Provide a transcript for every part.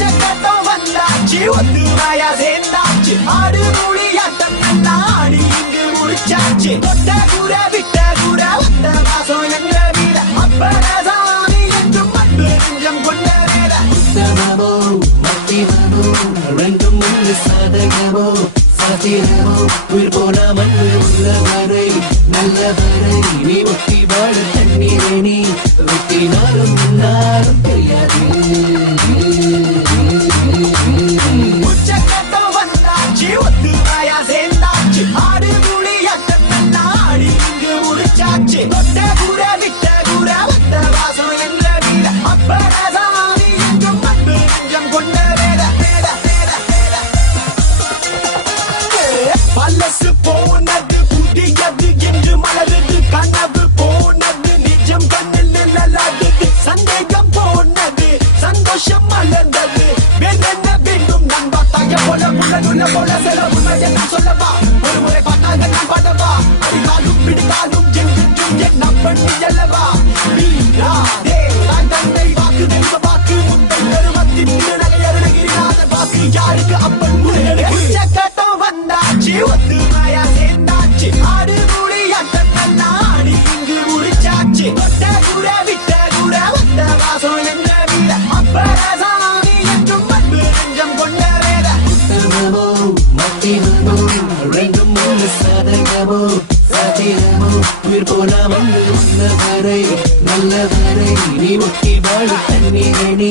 உச்சக்கட்டம் வந்தாச்சு ஒத்து மாயா சேர்ந்தாச்சு ஆடு மொழியாட்டம் நாடி இங்கு முடிச்சாச்சு தொட்ட கூற விட்ட கூற வந்த மாசம் எங்க வீட அப்பரசாமி என்றும் அன்பு நெஞ்சம் கொண்ட வேட உத்தமமோ மத்தியமோ ரெண்டும் ஒன்று சாதகமோ சாத்திரமோ உயிர் போன மண்ணு உள்ளவரை நல்லவரை நீ ஒட்டி வாழ தண்ணீரை நீ வெட்டினாலும் முன்னாலும் தெரியாது உச்சக்கட்டம் வந்தாச்சு ஒத்து மாயா சேர்ந்தாச்சு ஆடு மொழியாட்டம் நாடி இங்கு முடிச்சாச்சு தொட்ட கூற விட்ட கூற வந்த வாசம் என்ற வீட அப்பரசாமி என்றும் அன்பு நெஞ்சம் கொண்ட வேட வேட வேட வேட பல்லசு போனது புதியது என்று மலருது கனவு போனது நிஜம் கண்ணில் நிழலாடுது சந்தேகம் போனது சந்தோஷம் மலர்ந்தது வேறென்ன வேண்டும் நண்பா தாய போல புலனுள்ள போல சில உண்மையை நான் சொல்லவா ஒரு முறை பார்த்தாங்க நான் பாடவா அடித்தாலும் பிடித்தாலும் என்றென்றும் என்ன பண்ணி எல்லவா நீராதே நான் தன்னை வாக்கு தெய்வ வாக்கு முந்தை பெருமத்தின் திருநகை அருணகிரிநாதர் வாக்கு யாருக்கு அப்பன் முறையது உச்சக்கட்டம் வந்தாச்சு ஒத்து மாயா சேர்ந்தாச்சு ஆடு மொழியாட்டம் நாடி இங்கு முடிச்சாச்சு தொட்ட கூற விட்ட கூற வந்த வாசம் என்ற வீட அப்பரசாமி என்றும் அன்பு நெஞ்சம் கொண்ட வேட உத்தமமோ மத்தியமோ ரெண்டும் ஒன்று சாதகமோ சாத்திரமோ உயிர் போன மண்ணு உள்ளவரை நல்லவரை நீ ஒட்டி வாழ தண்ணீரை நீ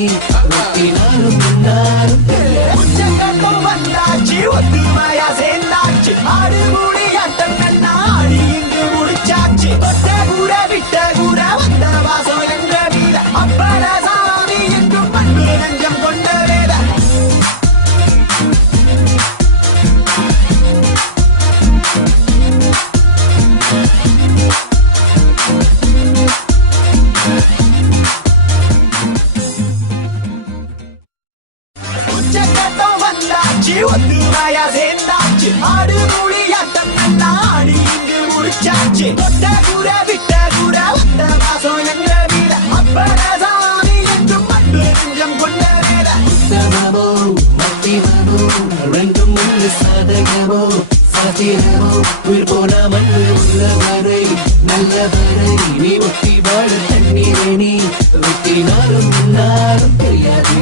வெட்டினாலும் முன்னாலும் தெரியாது உச்சக்கட்டம் வந்தாச்சு ஒத்து மாயா சேர்ந்தாச்சு ஆடு மொழியாட்டம் நாடி இங்கு முடிச்சாச்சு தொட்ட கூற விட்ட கூற வந்த வாசம் என்ற வீட அப்பரசாமி என்றும் அன்பு நெஞ்சம் கொண்ட வேட உச்சக்கட்டம் வந்தாச்சு ஒத்து மாயா சேர்ந்தாச்சு ஆடு மொழியாட்டம் நாடி இங்கு முடிச்சாச்சு தொட்ட கூற விட்ட கூற வந்த வாசம் என்ற வீட அப்பரசாமி என்றும் அன்பு நெஞ்சம் கொண்ட வேட உத்தமமோ மத்தியமோ ரெண்டும் ஒன்று சாதகமோ சாத்திரமோ உயிர் போன மண்ணு உள்ளவரை நல்லவரை நீ ஒட்டி வாழ தண்ணீரை நீ வெட்டினாலும் முன்னாலும் தெரியாது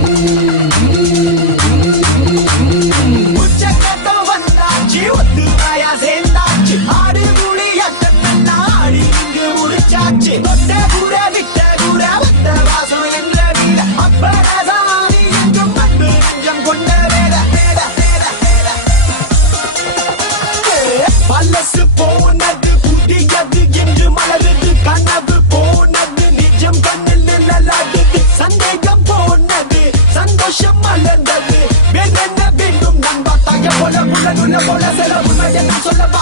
உச்சக்கட்டம் வந்தாச்சு ஒத்து மாயா சேர்ந்தாச்சு ஆடு மொழியாட்டம் நாடி இங்கு முடிச்சாச்சு தொட்ட கூற விட்ட கூற வந்த வாசம் என்ற வீட அப்பரசாமி என்றும் அன்பு நெஞ்சம் கொண்ட வேட வேட வேட வேட பல்லசு போனது புதியது என்று மலருது கனவு போனது நிஜம் கண்ணில் நிழலாடுது சந்தேகம் போனது சந்தோஷம் மலர்ந்தது வேறென்ன வேண்டும் நண்பா தாய போல புலனுள்ள போல சில உண்மையை நான் சொல்லவா